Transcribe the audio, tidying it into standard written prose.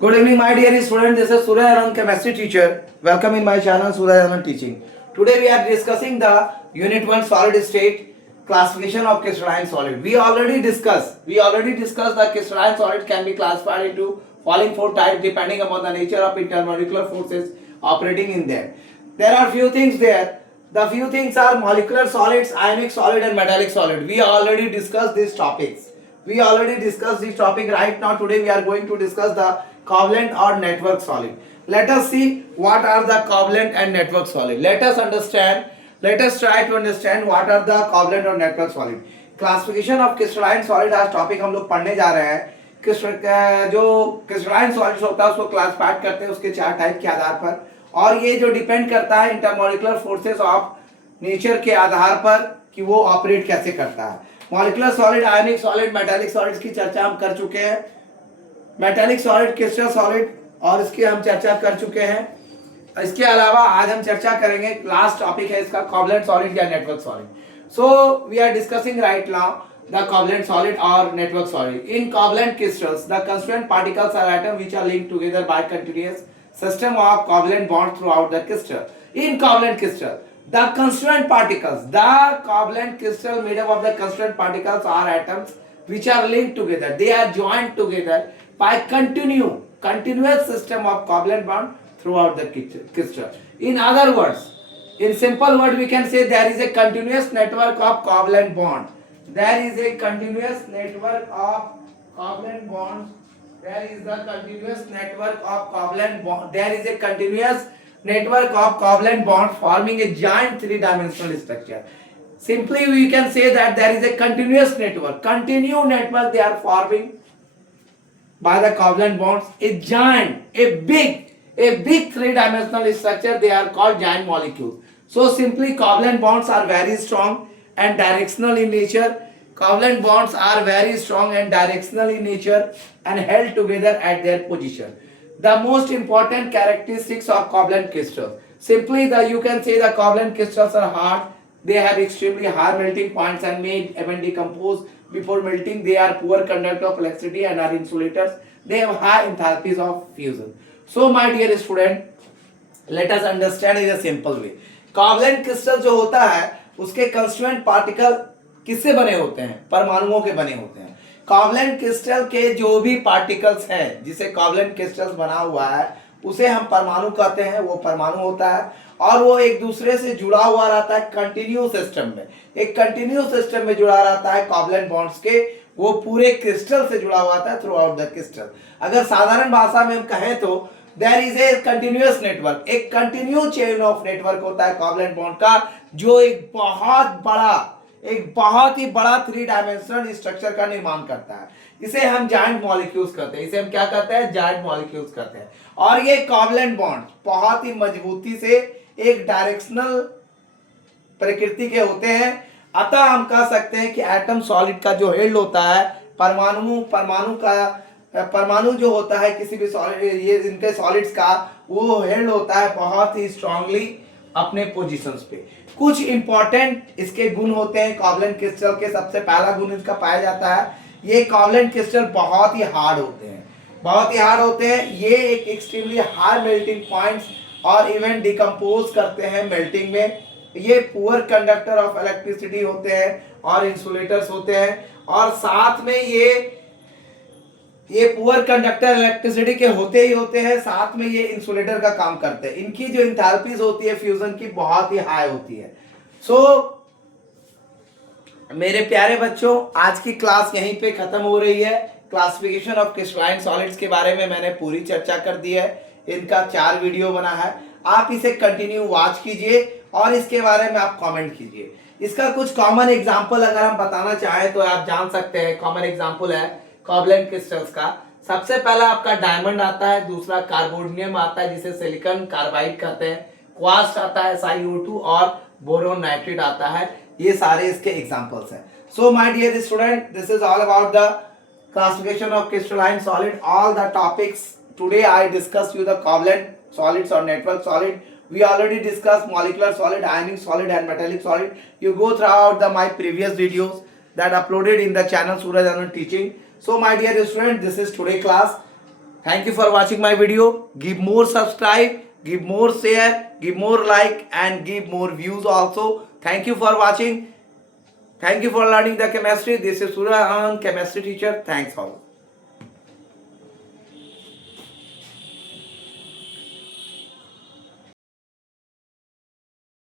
Good evening, my dear student. This is Surya Anand, chemistry teacher. Welcome in my channel, Surya Anand Teaching. Today we are discussing the Unit 1 solid state classification of crystalline solid. We already discussed the crystalline solid can be classified into following four types depending upon the nature of intermolecular forces operating in them. There are few things there. The few things are molecular solids, ionic solid, and metallic solid. We already discussed these topics. Right now. Today we are going to discuss the covalent or network solid. Let us see what are the covalent and network solid. Let us try to understand what are the covalent or network solid. Classification of crystalline solid आज topic हम लोग पढ़ने जा रहे हैं. जो crystalline solids होता है उसको क्लासिफाइड करते हैं उसके चार टाइप के आधार पर, और ये जो डिपेंड करता है इंटरमोलिकुलर फोर्सेस ऑफ नेचर के आधार पर कि वो ऑपरेट कैसे करता है. मॉलिकुलर सॉलिड, आयनिक सॉलिड, मेटालिक सॉलिड्स की चर्चा हम कर चुके हैं. मेटालिक सॉलिड, क्रिस्टल सॉलिड और इसकी हम चर्चा कर चुके हैं. इसके अलावा आज हम चर्चा करेंगे, लास्ट टॉपिक है इसका, कोवलेंट सॉलिड या network solid. So we are discussing right now the covalent solid or network solid. In covalent crystals, the constituent particles are atoms which are linked together by continuous system of covalent bonds throughout the crystal. In covalent crystal, the constituent particles, the covalent crystal made up of the constituent particles are atoms which are linked together. They are joined together by continuous system of covalent bond throughout the crystal. In other words, in simple word, we can say there is a continuous network of covalent bond. There is a continuous network of covalent bonds. There is a continuous network of covalent bonds forming a giant three-dimensional structure. Simply, we can say that there is a continuous network. Continue network they are forming by the covalent bonds. A big three-dimensional structure. They are called giant molecules. So simply, covalent bonds are very strong and directional in nature. Covalent bonds are very strong and directional in nature and held together at their position. The most important characteristics of covalent crystals. Simply, you can say the covalent crystals are hard. They have extremely high melting points and may even decompose before melting. They are poor conductor of electricity and are insulators. They have high enthalpies of fusion. So, my dear student, let us understand in a simple way. Covalent crystal जो होता है उसके constituent particle किससे बने होते हैं? परमाणुओं के बने होते हैं. कोवलेंट क्रिस्टल के जो भी पार्टिकल्स हैं जिसे कोवलेंट क्रिस्टल्स बना हुआ है उसे हम परमाणु कहते हैं. वो परमाणु होता है और वो एक दूसरे से जुड़ा हुआ रहता है कंटिन्यू सिस्टम में. एक कंटिन्यू सिस्टम में जुड़ा रहता है कोवलेंट बॉन्ड्स के. वो पूरे क्रिस्टल से जुड़ा हुआ था थ्रू आउट द क्रिस्टल. अगर साधारण भाषा में हम कहें तो there is a continuous network. एक कंटिन्यू चेन ऑफ नेटवर्क होता है कोवलेंट बॉन्ड का, जो एक बहुत ही बड़ा थ्री डायमेंशनल स्ट्रक्चर का निर्माण करता है. इसे हम जायंट मॉलिक्यूल्स कहते हैं. इसे हम क्या कहते हैं? जायंट मॉलिक्यूल्स कहते हैं. और ये कोवलेंट बॉन्ड बहुत ही मजबूती से एक डायरेक्शनल प्रकृति के होते हैं. अतः हम कह सकते हैं कि एटम सॉलिड का जो हेड होता है, परमाणु जो होता है किसी भी सॉलिड, ये इनके सॉलिड्स का वो हेड होता है बहुत ही स्ट्रांगली अपने पोजीशंस पे. कुछ इंपॉर्टेंट इसके गुण होते हैं कोवलेंट क्रिस्टल के. सबसे पहला गुण इसका पाया जाता है, ये कोवलेंट क्रिस्टल बहुत ही हार्ड होते हैं. ये एक एक्सट्रीमली हाई मेल्टिंग पॉइंट्स और इवन डिकम्पोज करते हैं मेल्टिंग में. ये पुअर कंडक्टर ऑफ इलेक्ट्रिसिटी होते हैं और इंसुलेटर्स होते हैं. और साथ में ये पुअर कंडक्टर इलेक्ट्रिसिटी के होते हैं, साथ में ये इंसुलेटर का काम करते हैं. इनकी जो एंथैल्पीज होती है फ्यूजन की बहुत ही हाई होती है. मेरे प्यारे बच्चों, आज की क्लास यहीं पे खत्म हो रही है. क्लासिफिकेशन ऑफ क्रिस्टलाइन सॉलिड्स के बारे में मैंने पूरी चर्चा कर दी है. इनका 4 वीडियो बना है. आप इसे कंटिन्यू वॉच कीजिए और इसके बारे में आप कमेंट कीजिए. इसका कुछ कॉमन एग्जाम्पल अगर हम बताना चाहें तो आप जान सकते हैं. कॉमन एग्जाम्पल है कोवलेंट क्रिस्टल्स का. सबसे पहला आपका डायमंड आता है, दूसरा कार्बोनियम आता है जिसे सिलिकॉन कार्बाइड कहते हैं, क्वार्ट्ज आता है SiO2 और बोरोन नाइट्रेट आता है. ये सारे इसके एग्जांपल्स हैं. So my dear student, this is all about the classification of crystalline solid. All the topics today I discuss you the covalent solids or network solid. We already discussed molecular solid, ionic solid and metallic solid. You go throughout my previous videos that uploaded in the channel Surya Anand Teaching. So my dear student, this is today class. Thank you for watching my video. Give more subscribe, give more share, give more like, and give more views also. Thank you for watching. Thank you for learning the chemistry. This is Surya Anand, chemistry teacher. Thanks all.